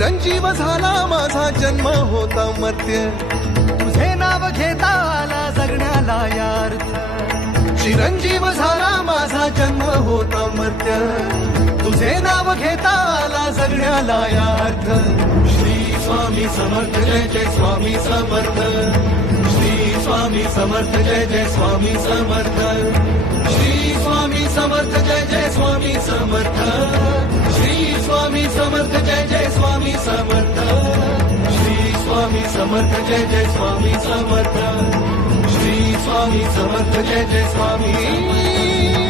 चिरंजीव झाला माझा जन्म होता मर्त्य, तुझे नाव घेता आला जगण्याला यार्थ. चिरंजीव झाला माझा जन्म होता मर्त्य, तुझे नाव घेता आला जगण्याला यार्थ. श्री स्वामी समर्थ जय जय स्वामी समर्थ, श्री स्वामी समर्थ जय जय स्वामी समर्थ, श्री स्वामी समर्थ जय जय स्वामी समर्थ, श्री स्वामी समर्थ जय जय स्वामी समर्थ, श्री स्वामी समर्थ जय जय स्वामी समर्थ, श्री स्वामी समर्थ जय जय स्वामी.